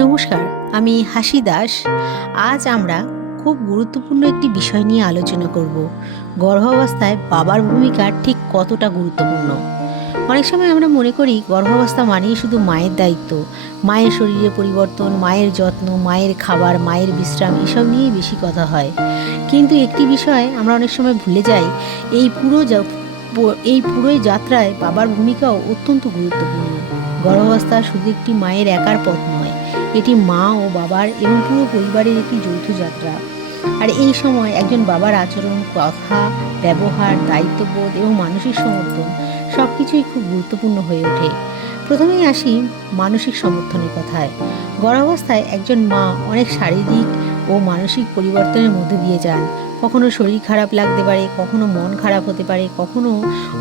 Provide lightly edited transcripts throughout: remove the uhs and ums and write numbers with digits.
নমস্কার, আমি হাসি দাস। আজ আমরা খুব গুরুত্বপূর্ণ একটি বিষয় নিয়ে আলোচনা করব। গর্ভাবস্থায় বাবার ভূমিকা ঠিক কতটা গুরুত্বপূর্ণ। অনেক সময় আমরা মনে করি গর্ভাবস্থা মানেই শুধু মায়ের দায়িত্ব, মায়ের শরীরে পরিবর্তন, মায়ের যত্ন, মায়ের খাবার, মায়ের বিশ্রাম, এসব নিয়েই বেশি কথা হয়। কিন্তু একটি বিষয় আমরা অনেক সময় ভুলে যাই, এই পুরোই যাত্রায় বাবার ভূমিকাও অত্যন্ত গুরুত্বপূর্ণ। গর্ভাবস্থা শুধু একটি মায়ের একার পথ নয়, এটি মা ও বাবার এবং পুরো পরিবারের একটি যৌথ যাত্রা। আর এই সময় একজন বাবার আচরণ, কথা, ব্যবহার, দায়িত্ববোধ এবং মানসিক সমর্থন সব কিছুই খুব গুরুত্বপূর্ণ হয়ে ওঠে। প্রথমেই আসি মানসিক সমর্থনের কথায়। গর্ভাবস্থায় একজন মা অনেক শারীরিক ও মানসিক পরিবর্তনের মধ্যে দিয়ে যান। কখনো শরীর খারাপ লাগতে পারে, কখনো মন খারাপ হতে পারে, কখনো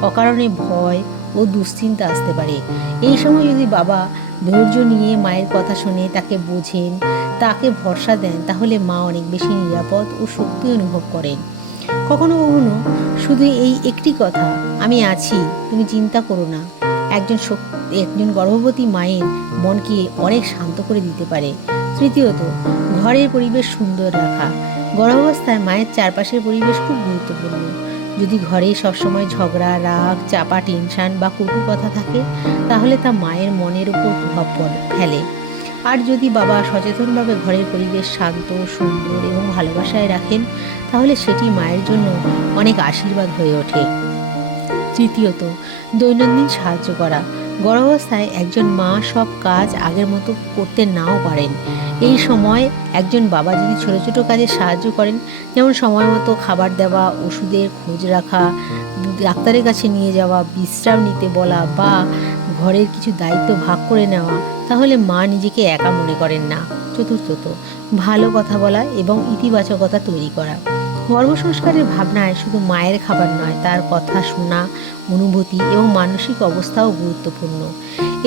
অকারণে ভয় ও দুশ্চিন্তা আসতে পারে। এই সময় যদি বাবা ধৈর্য নিয়ে মায়ের কথা শুনে তাকে বোঝেন, তাকে ভরসা দেন, তাহলে মা অনেক বেশি নিরাপদ ও শক্তি অনুভব করেন। কখনো কখনো শুধু এই একটি কথা, আমি আছি, তুমি চিন্তা করো না, একজন গর্ভবতী মায়ের মনকে অনেক শান্ত করে দিতে পারে। তৃতীয়ত, ঘরের পরিবেশ সুন্দর রাখা। গর্ভাবস্থায় মায়ের চারপাশের পরিবেশ খুব গুরুত্বপূর্ণ। যদি ঘরে সবসময় ঝগড়া, রাগ, চাপা, টেনশন বা কটু কথা থাকে, তাহলে তা মায়ের মনের উপর প্রভাব ফেলে। আর যদি বাবা সচেতনভাবে ঘরের পরিবেশ শান্ত, সুন্দর এবং ভালোবাসায় রাখেন, তাহলে সেটি মায়ের জন্য অনেক আশীর্বাদ হয়ে ওঠে। তৃতীয়ত, দৈনন্দিন সাহায্য করা। গর্ভাবস্থায় একজন মা সব কাজ আগের মতো করতে নাও পারেন। এই সময় একজন বাবা যদি ছোট ছোট কাজে সাহায্য করেন, যেমন সময় মতো খাবার দেওয়া, ওষুধের খোঁজ রাখা, ডাক্তারের কাছে নিয়ে যাওয়া, বিশ্রাম নিতে বলা বা ঘরের কিছু দায়িত্ব ভাগ করে নেওয়া, তাহলে মা নিজেকে একা মনে করেন না। চতুর্থত, ভালো কথা বলা এবং ইতিবাচকতা তৈরি করা। গর্ভসংস্কারের ভাবনায় শুধু মায়ের খাবার নয়, তার কথা শোনা, অনুভূতি এবং মানসিক অবস্থাও গুরুত্বপূর্ণ।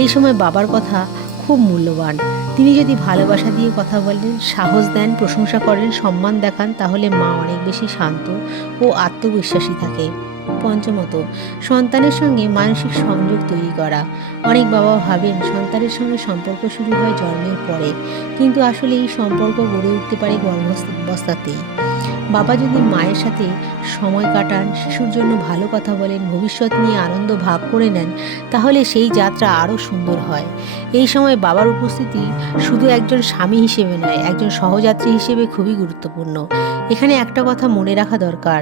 এই সময় বাবার কথা খুব মূল্যবান। তিনি যদি ভালোবাসা দিয়ে কথা বলেন, সাহস দেন, প্রশংসা করেন, সম্মান দেখান, তাহলে মা অনেক বেশি শান্ত ও আত্মবিশ্বাসী থাকে। পঞ্চমত, সন্তানের সঙ্গে মানসিক সংযোগ তৈরি করা। অনেক বাবা ভাবেন সন্তানের সঙ্গে সম্পর্ক শুরু হয় জন্মের পরে, কিন্তু আসলে এই সম্পর্ক গড়ে উঠতে পারে গর্ভাবস্থাতেই। বাবা যদি মায়ের সাথে সময় কাটান, শিশুর জন্য ভালো কথা বলেন, ভবিষ্যৎ নিয়ে আনন্দ ভাগ করে নেন, তাহলে সেই যাত্রা আরও সুন্দর হয়। এই সময় বাবার উপস্থিতি শুধু একজন স্বামী হিসেবে নয়, একজন সহযাত্রী হিসেবে খুবই গুরুত্বপূর্ণ। এখানে একটা কথা মনে রাখা দরকার,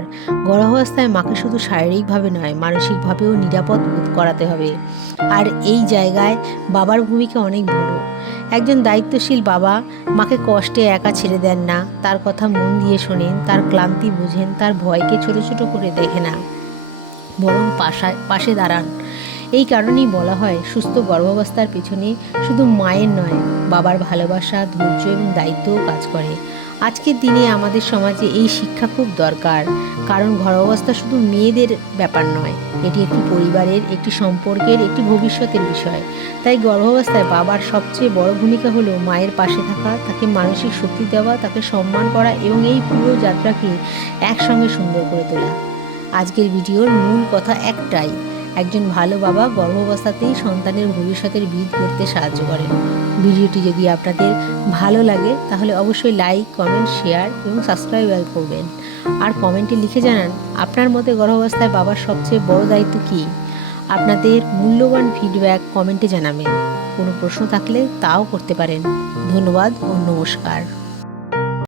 গর্ভাবস্থায় মাকে শুধু শারীরিকভাবে নয়, মানসিকভাবেও নিরাপদ বোধ করাতে হবে। আর এই জায়গায় বাবার ভূমিকা অনেক বড়। একজন দায়িত্বশীল বাবা মাকে কষ্টে একা ছেড়ে দেন না, তার কথা মন দিয়ে শোনেন, তার ক্লান্তি বোঝেন, তার ভয়কে ছোট ছোট করে দেখে না, বরং পাশে দাঁড়ান। এই কারণেই বলা হয়, সুস্থ গর্ভাবস্থার পেছনে শুধু মায়ের নয়, বাবার ভালোবাসা, ধৈর্য এবং দায়িত্বও কাজ করে। আজকের দিনে আমাদের সমাজে এই শিক্ষা খুব দরকার, কারণ গর্ভাবস্থা শুধু মেয়েদের ব্যাপার নয়, এটি একটি পরিবারের, একটি সম্পর্কের, একটি ভবিষ্যতের বিষয়। তাই গর্ভাবস্থায় বাবার সবচেয়ে বড় ভূমিকা হলো মায়ের পাশে থাকা, তাকে মানসিক শক্তি দেওয়া, তাকে সম্মান করা এবং এই পুরো যাত্রাকে একসঙ্গে সুন্দর করে তোলা। আজকের ভিডিওর মূল কথা একটাই, একজন ভালো বাবা গর্ভাবস্থাতেই সন্তানের ভবিষ্যতের ভিত করতে সাহায্য করেন। ভিডিওটি যদি আপনাদের ভালো লাগে, তাহলে অবশ্যই লাইক, কমেন্ট, শেয়ার এবং সাবস্ক্রাইব করবেন। আর কমেন্টে লিখে জানান আপনার মতে গর্ভাবস্থায় বাবার সবচেয়ে বড় দায়িত্ব কী। আপনাদের মূল্যবান ফিডব্যাক কমেন্টে জানাবেন। কোনো প্রশ্ন থাকলে তাও করতে পারেন। ধন্যবাদ ও নমস্কার।